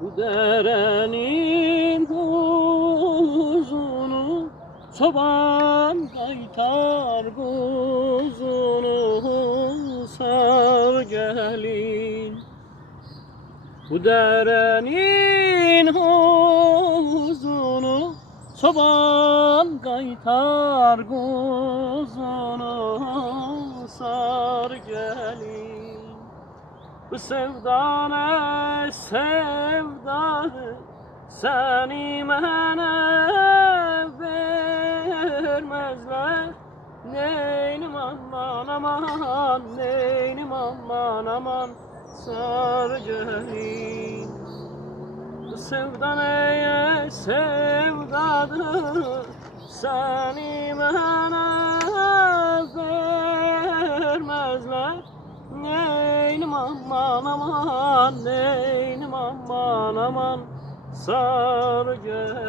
Bu derenin uzunu, çoban kaytar kuzunu, sar gelin. Bu derenin uzunu, çoban kaytar kuzunu, sar gelin. Bu sevda ne sevdadır, seni mənə vermezler. Neynim aman aman, neynim aman aman, sar gelin. Bu sevda neye sevdadır, seni mənə vermezler. Neynim aman aman, neynim aman aman, sar gelin.